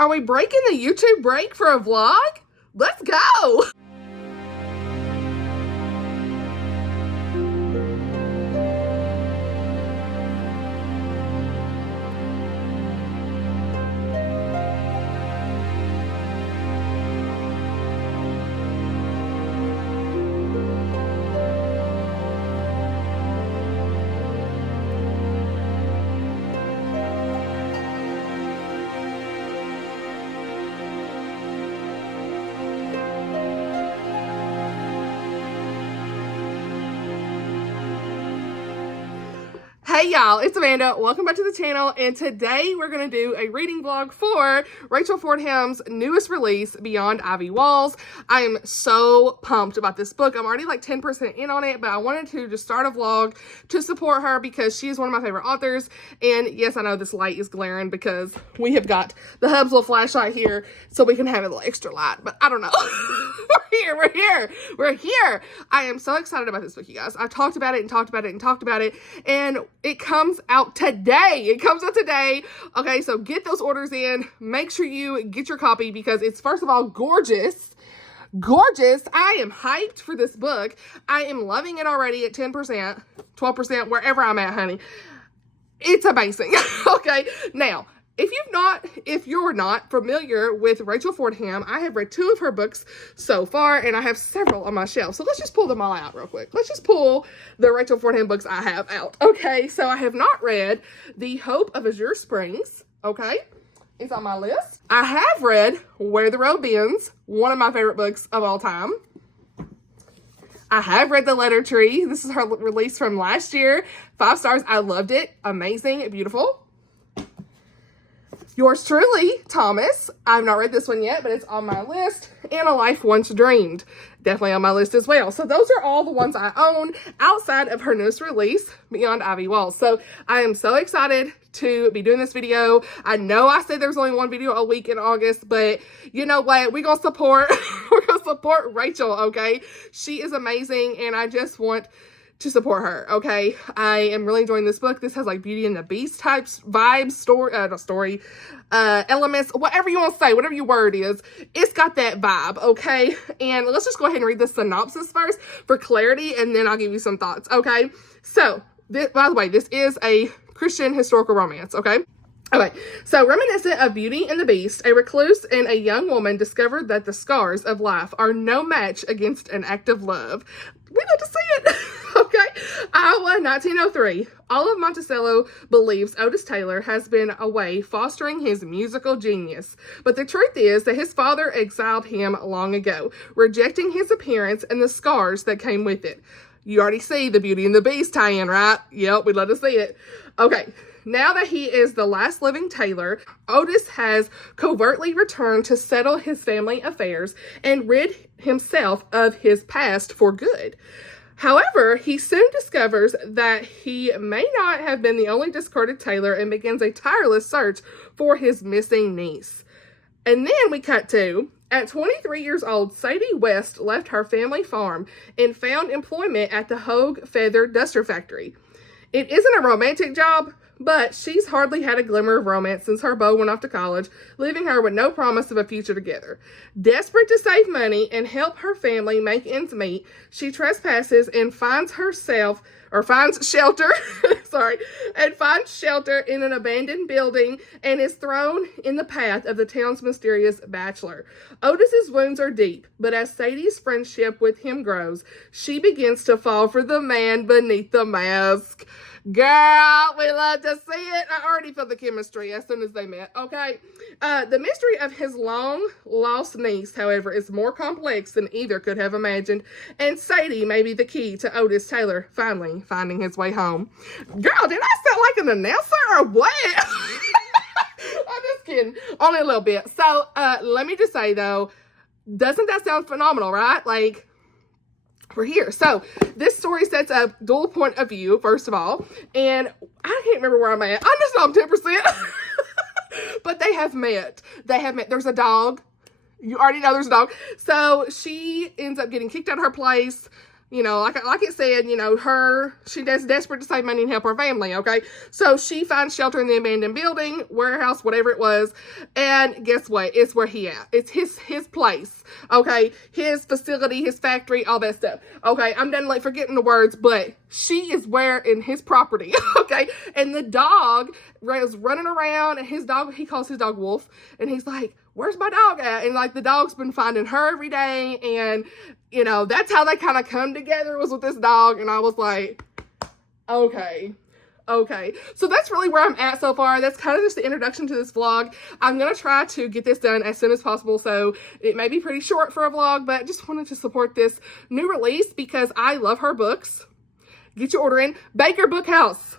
Are we breaking the YouTube break for a vlog? Let's go! Hey y'all, it's Amanda. Welcome back to the channel, and today we're going to do a reading vlog for Rachel Fordham's newest release, Beyond Ivy Walls. I am so pumped about this book. I'm already like 10% in on it, but I wanted to just start a vlog to support her because she is one of my favorite authors. And yes, I know this light is glaring because we have got the hub's little flashlight here so we can have a little extra light, but I don't know. We're here. I am so excited about this book, you guys. I've talked about it and talked about it and talked about it, and it comes out today. Okay, so get those orders in. Make sure you get your copy because it's, first of all, gorgeous. I am hyped for this book. I am loving it already at 10%, 12%, wherever I'm at, honey. It's amazing. Okay, now, if you're not familiar with Rachel Fordham, I have read 2 of her books so far, and I have several on my shelf. So let's just pull them all out real quick. Let's just pull the Rachel Fordham books I have out. Okay, so I have not read The Hope of Azure Springs. Okay, it's on my list. I have read Where the Road Bends, one of my favorite books of all time. I have read The Letter Tree. This is her release from last year. 5 stars. I loved it. Amazing. Beautiful. Yours truly, Thomas. I've not read this one yet, but it's on my list. And A Life Once Dreamed. Definitely on my list as well. So those are all the ones I own outside of her newest release, Beyond Ivy Walls. So I am so excited to be doing this video. I know I said there's only one video a week in August, but you know what? We're going to support, Rachel, okay? She is amazing, and I just want to support her, okay? I am really enjoying this book. This has like Beauty and the Beast types, vibes, elements, whatever you want to say, whatever your word is, it's got that vibe, okay? And let's just go ahead and read the synopsis first for clarity, and then I'll give you some thoughts, okay? So, by the way, this is a Christian historical romance, okay? Okay, so reminiscent of Beauty and the Beast, a recluse and a young woman discovered that the scars of life are no match against an act of love. We love to see it. Okay, Iowa, 1903. All of Monticello believes Otis Taylor has been away fostering his musical genius. But the truth is that his father exiled him long ago, rejecting his appearance and the scars that came with it. You already see the Beauty and the Beast tie-in, right? Yep, we'd love to see it. Okay. Now that he is the last living Taylor, Otis has covertly returned to settle his family affairs and rid himself of his past for good. However, he soon discovers that he may not have been the only discarded Taylor and begins a tireless search for his missing niece. And then we cut to, at 23 years old, Sadie West left her family farm and found employment at the Hogue Feather Duster Factory. It isn't a romantic job, but she's hardly had a glimmer of romance since her beau went off to college, leaving her with no promise of a future together. Desperate to save money and help her family make ends meet, she trespasses and finds shelter in an abandoned building and is thrown in the path of the town's mysterious bachelor. Otis's wounds are deep, but as Sadie's friendship with him grows, she begins to fall for the man beneath the mask. Girl, we love to see it. I already felt the chemistry as soon as they met, okay? The mystery of his long-lost niece, however, is more complex than either could have imagined, and Sadie may be the key to Otis Taylor finally finding his way home. Girl, did I sound like an announcer or what? I'm just kidding. Only a little bit. So, let me just say, though, doesn't that sound phenomenal, right? Like, we're here. So this story sets up dual point of view, first of all, and I can't remember where I'm at. I just know I'm 10%. But they have met. There's a dog. You already know there's a dog. So she ends up getting kicked out of her place. You know, like it said, you know, she is desperate to save money and help her family, okay? So she finds shelter in the abandoned building, warehouse, whatever it was, and guess what? It's where he at. It's his place, okay? His facility, his factory, all that stuff, okay? I'm done, like, forgetting the words, but she is where in his property, okay? And the dog was running around, and his dog, he calls his dog Wolf, and he's like, where's my dog at? And, like, the dog's been finding her every day, and, you know, that's how they kind of come together, was with this dog, and I was like, okay. So that's really where I'm at so far. That's kind of just the introduction to this vlog. I'm going to try to get this done as soon as possible, so it may be pretty short for a vlog, but just wanted to support this new release because I love her books. Get your order in. Baker Bookhouse.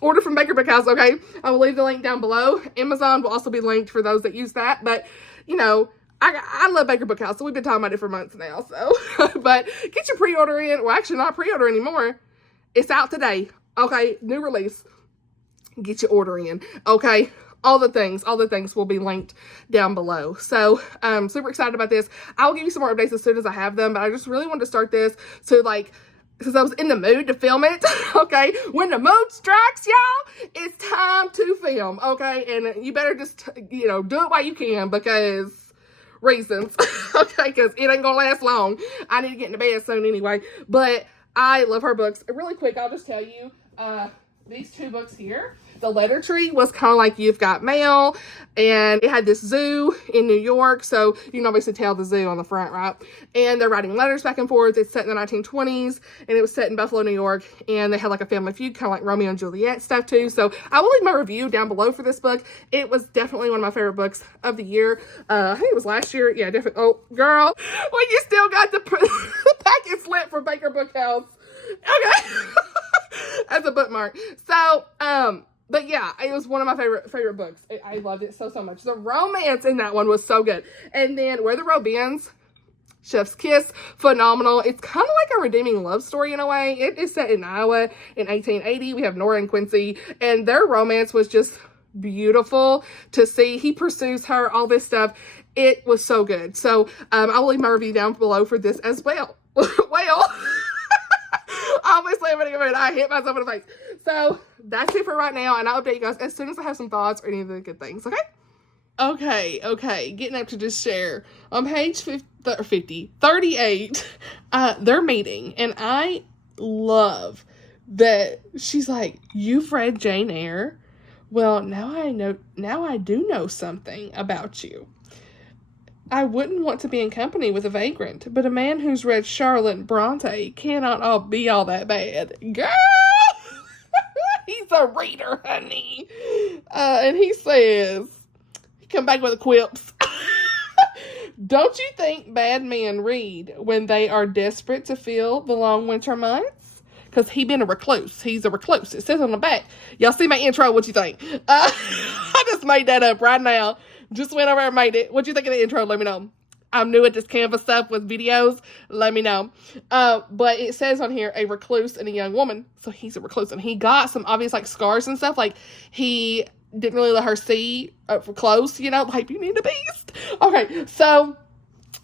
Order from Baker Bookhouse, okay? I will leave the link down below. Amazon will also be linked for those that use that, but, you know, I love Baker Bookhouse, so we've been talking about it for months now, so. But get your pre-order in. Well, actually, not pre-order anymore. It's out today, okay? New release. Get your order in, okay? All the things will be linked down below. So, I'm super excited about this. I'll give you some more updates as soon as I have them, but I just really wanted to start this so, like, because I was in the mood to film it, okay? When the mood strikes, y'all, it's time to film, okay? And you better just, you know, do it while you can because reasons, okay? Because it ain't gonna last long. I need to get into bed soon anyway. But I love her books. Really quick, I'll just tell you, these two books here. The Letter Tree was kind of like You've Got Mail, and it had this zoo in New York, so you can obviously tell the zoo on the front, right? And they're writing letters back and forth. It's set in the 1920s, and it was set in Buffalo, New York, and they had like a family feud, kind of like Romeo and Juliet stuff too. So I will leave my review down below for this book. It was definitely one of my favorite books of the year. I think it was last year. Yeah, definitely. Oh, girl, well, you still got the packet slit for Baker Bookhouse. Okay. As a bookmark. So, but yeah, it was one of my favorite books. I loved it so much. The romance in that one was so good. And then Where the Road Bends, Chef's Kiss, phenomenal. It's kind of like a redeeming love story in a way. It is set in Iowa in 1880. We have Nora and Quincy, and their romance was just beautiful to see. He pursues her, all this stuff. It was so good. So, I'll leave my review down below for this as well. Well, obviously I'm gonna give it, I hit myself in the face. So that's it for right now, and I'll update you guys as soon as I have some thoughts or any of the good things, okay? Okay, getting up to just share. On page 38, they're meeting, and I love that she's like, you've read Jane Eyre? Well, now I do know something about you. I wouldn't want to be in company with a vagrant, but a man who's read Charlotte Bronte cannot be all that bad. Girl! He's a reader, honey. And he says, he come back with a quips. Don't you think bad men read when they are desperate to fill the long winter months? Because he been a recluse. He's a recluse. It says on the back. Y'all see my intro? What you think? I just made that up right now. Just went over and made it. What you think of the intro? Let me know. I'm new at this Canva stuff with videos. Let me know. But it says on here, a recluse and a young woman. So he's a recluse. And he got some obvious, like, scars and stuff. Like, he didn't really let her see close, you know. Like, you need a beast. Okay, so,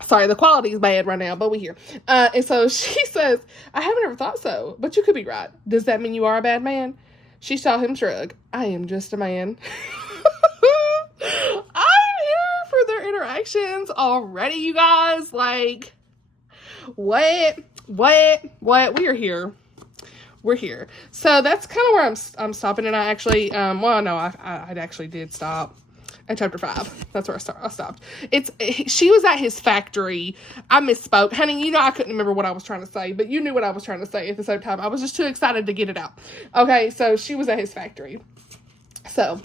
sorry, the quality is bad right now, but we here. And so she says, I haven't ever thought so, but you could be right. Does that mean you are a bad man? She saw him shrug. I am just a man. I'm here for their interactions already, you guys. Like, what? We are here. We're here. So that's kind of where I'm stopping. And I actually, well, no, I actually did stop at chapter 5. That's where I stopped. She was at his factory. I misspoke. Honey, you know I couldn't remember what I was trying to say, but you knew what I was trying to say at the same time. I was just too excited to get it out. Okay, so she was at his factory. So,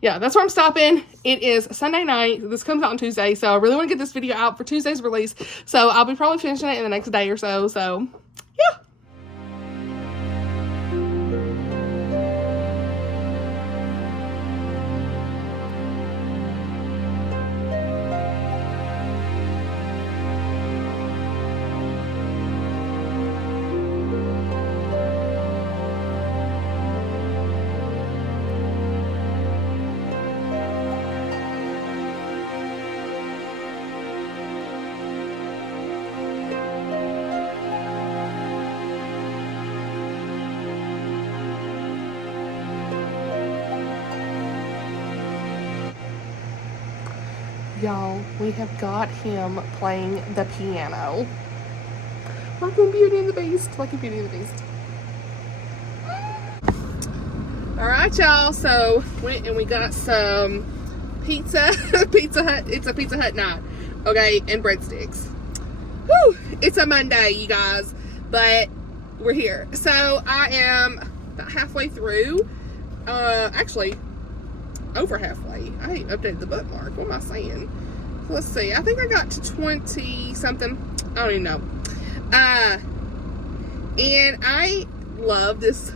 yeah, that's where I'm stopping. It is Sunday night. This comes out on Tuesday, so I really want to get this video out for Tuesday's release. So I'll be probably finishing it in the next day or so. So, yeah. Y'all, we have got him playing the piano. Like in Beauty and the Beast. Like in Beauty and the Beast. Alright, y'all. So, went and we got some pizza. Pizza Hut. It's a Pizza Hut night. Okay, and breadsticks. Whew. It's a Monday, you guys. But we're here. So, I am about halfway through. Actually, over halfway. I ain't updated the bookmark. What am I saying? Let's see. I think I got to 20 something. I don't even know. And I love this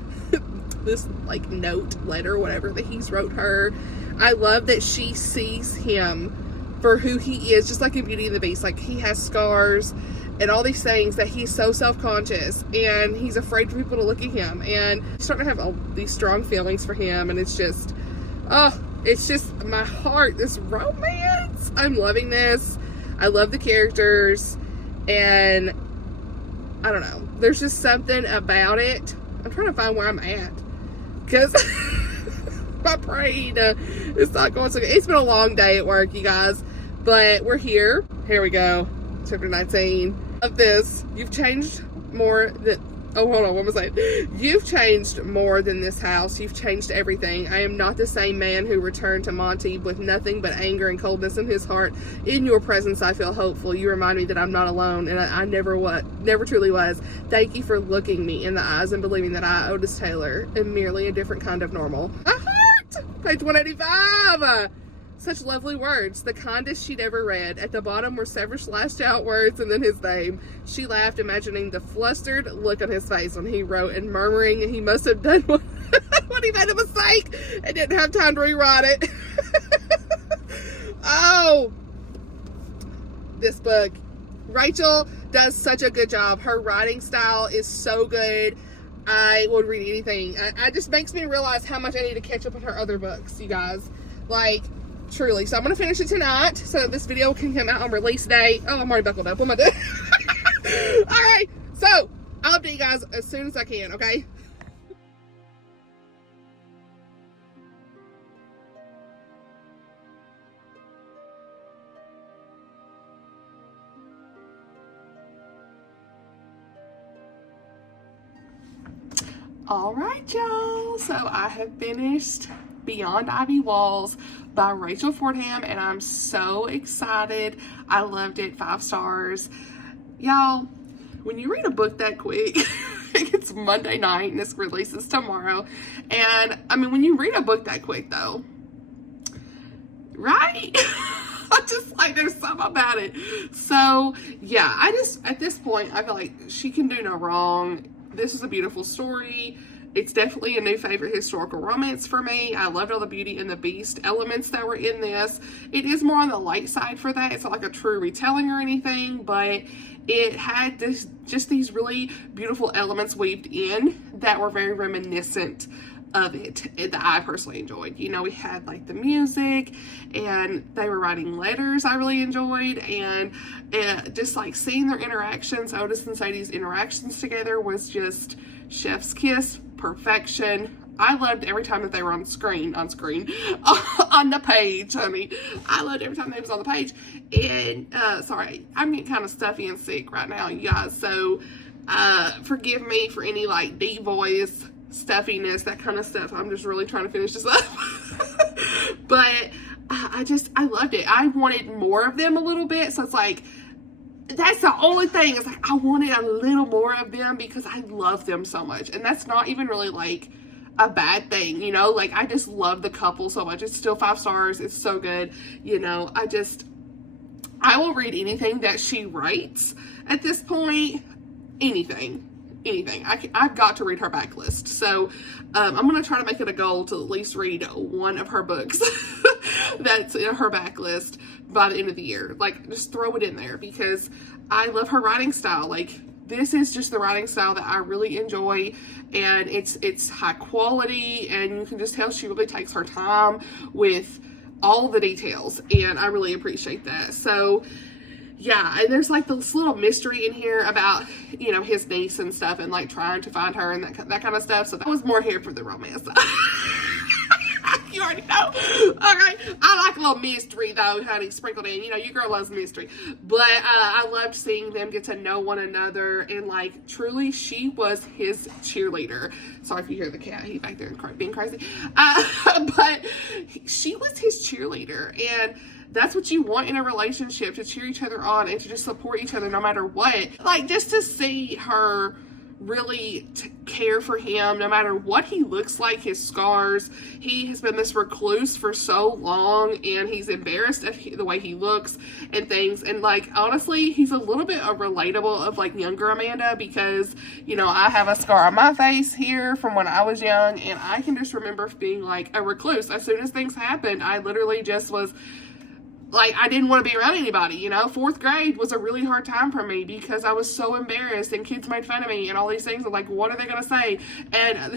this like note, letter, whatever that he's wrote her. I love that she sees him for who he is, just like in Beauty and the Beast. Like, he has scars and all these things that he's so self-conscious and he's afraid for people to look at him, and he's starting to have all these strong feelings for him, and it's just, oh, it's just my heart, this romance. I'm loving this. I love the characters, and I don't know, there's just something about it. I'm trying to find where I'm at, because my brain is not going so good. It's been a long day at work, you guys, but we're here. Here we go. Chapter 19 of this. You've changed more than, oh, hold on, what was I saying? You've changed more than this house. You've changed everything. I am not the same man who returned to Monty with nothing but anger and coldness in his heart. In your presence, I feel hopeful. You remind me that I'm not alone, and I never truly was. Thank you for looking me in the eyes and believing that I, Otis Taylor, am merely a different kind of normal. A heart! Page 185! Such lovely words, the kindest she'd ever read. At the bottom were several slashed out words and then his name. She laughed, imagining the flustered look on his face when he wrote, and murmuring he must have done when he made a mistake and didn't have time to rewrite it. Oh, this book. Rachel does such a good job. Her writing style is so good. I would read anything. It just makes me realize how much I need to catch up on her other books, you guys. Like, truly. So I'm going to finish it tonight so this video can come out on release day. Oh, I'm already buckled up. What am I doing? Alright, so I'll update you guys as soon as I can, okay? Alright, y'all. So I have finished Beyond Ivy Walls by Rachel Fordham, and I'm so excited. I loved it. 5 stars. Y'all, when you read a book that quick, it's Monday night and this releases tomorrow. And I mean, when you read a book that quick though, right? I just like, there's something about it. So yeah, I just, at this point, I feel like she can do no wrong. This is a beautiful story. It's definitely a new favorite historical romance for me. I loved all the Beauty and the Beast elements that were in this. It is more on the light side for that. It's not like a true retelling or anything, but it had this, just these really beautiful elements weaved in that were very reminiscent of it that I personally enjoyed. You know, we had like the music, and they were writing letters I really enjoyed, and just like seeing their interactions, Otis and Sadie's interactions together was just chef's kiss, perfection. I loved every time that they were on the page, honey. I loved every time they was on the page. And sorry, I'm getting kind of stuffy and sick right now, you guys, so forgive me for any like deep voice, stuffiness, that kind of stuff. I'm just really trying to finish this up. But I loved it. I wanted more of them a little bit, so it's like, that's the only thing. It's like, I wanted a little more of them because I love them so much. And that's not even really like a bad thing, you know? Like, I just love the couple so much. It's still 5 stars. It's so good. You know, I will read anything that she writes at this point. Anything. I've got to read her backlist. So I'm going to try to make it a goal to at least read one of her books that's in her backlist by the end of the year. Like, just throw it in there because I love her writing style. Like, this is just the writing style that I really enjoy, and it's high quality, and you can just tell she really takes her time with all the details, and I really appreciate that. So yeah, and there's like this little mystery in here about, you know, his niece and stuff, and like trying to find her and that kind of stuff. So that was more here for the romance. You already know. Okay. I like a little mystery, though, honey, sprinkled in. You know, your girl loves mystery. But I loved seeing them get to know one another. And, like, truly, she was his cheerleader. Sorry if you hear the cat. He's back there being crazy. But she was his cheerleader. And that's what you want in a relationship, to cheer each other on and to just support each other no matter what. Like, just to see her really care for him no matter what he looks like, his scars. He has been this recluse for so long, and he's embarrassed of the way he looks and things. And, like, honestly, he's a little bit relatable of, like, younger Amanda, because, you know, I have a scar on my face here from when I was young, and I can just remember being, like, a recluse. As soon as things happened, I literally just was like, I didn't want to be around anybody, you know. 4th grade was a really hard time for me because I was so embarrassed and kids made fun of me and all these things. I'm like, what are they going to say? And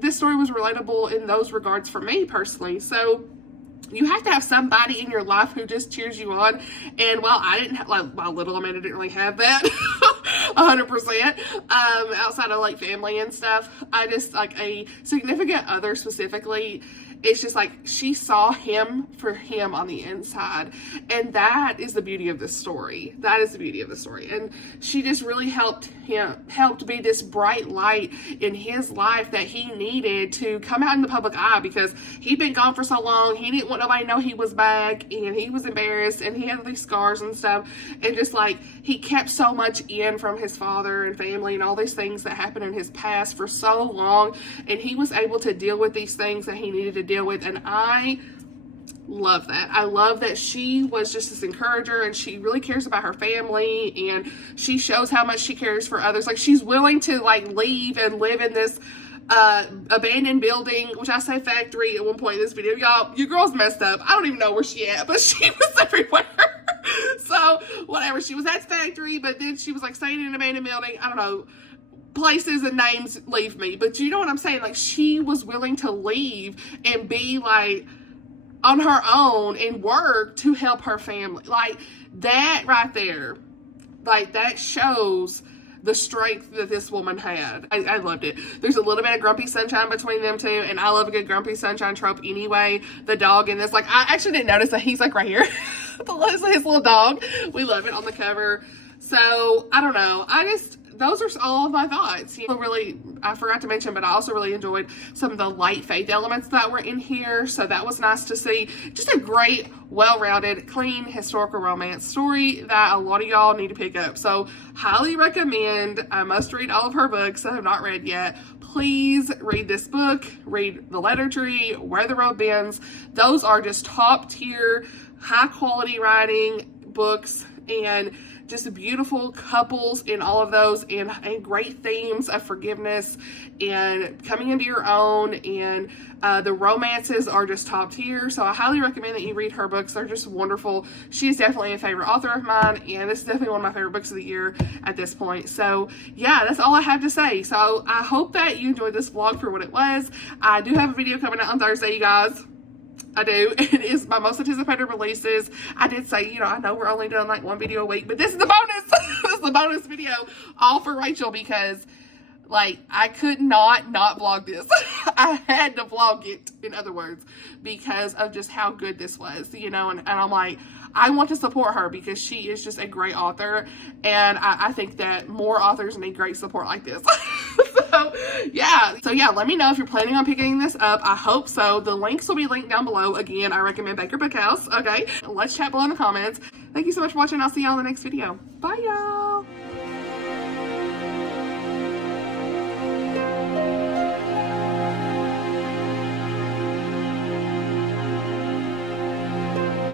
this story was relatable in those regards for me personally. So you have to have somebody in your life who just cheers you on. And while I didn't have, like, while little Amanda didn't really have that 100%, outside of, like, family and stuff, I just, like, a significant other specifically, it's just like she saw him for him on the inside. And that is the beauty of this story. That is the beauty of the story. And she just really helped be this bright light in his life that he needed to come out in the public eye, because he'd been gone for so long. He didn't want nobody to know he was back, and he was embarrassed, and he had these scars and stuff. And just like he kept so much in from his father and family and all these things that happened in his past for so long. And he was able to deal with these things that he needed to deal with. And I love that. I love that she was just this encourager, and she really cares about her family, and she shows how much she cares for others. Like, she's willing to, like, leave and live in this abandoned building, which I say factory at one point in this video. Y'all, your girl's messed up. I don't even know where she at, but she was everywhere. So whatever, she was at the factory, but then she was, like, staying in an abandoned building. I don't know, places and names leave me, but you know what I'm saying? Like, she was willing to leave and be, like, on her own and work to help her family. Like, that right there, like, that shows the strength that this woman had. I loved it. There's a little bit of grumpy sunshine between them two, and I love a good grumpy sunshine trope anyway. The dog in this, like, I actually didn't notice that he's, like, right here. His little dog. We love it on the cover. So, I don't know. Those are all of my thoughts. You know, really, I forgot to mention, but I also really enjoyed some of the light faith elements that were in here. So that was nice to see. Just a great, well-rounded, clean, historical romance story that a lot of y'all need to pick up. So highly recommend. I must read all of her books that I have not read yet. Please read this book. Read The Letter Tree, Where the Road Bends. Those are just top-tier, high-quality writing books, and just beautiful couples in all of those, and great themes of forgiveness and coming into your own, and the romances are just top tier. So I highly recommend that you read her books. They're just wonderful. She is definitely a favorite author of mine, and this is definitely one of my favorite books of the year at this point. So yeah, that's all I have to say. So I hope that you enjoyed this vlog for what it was. I do have a video coming out on Thursday, you guys. I do. It is my most anticipated releases. I did say, you know, I know we're only doing like one video a week, but this is the bonus. This is the bonus video, all for Rachel, because, like, I could not vlog this. I had to vlog it, in other words, because of just how good this was, you know, and I'm like, I want to support her because she is just a great author, and I think that more authors need great support like this. So yeah, let me know if you're planning on picking this up. I hope so. The links will be linked down below. Again, I recommend Baker Bookhouse. Okay, let's chat below in the comments. Thank you so much for watching. I'll see y'all in the next video. Bye, y'all.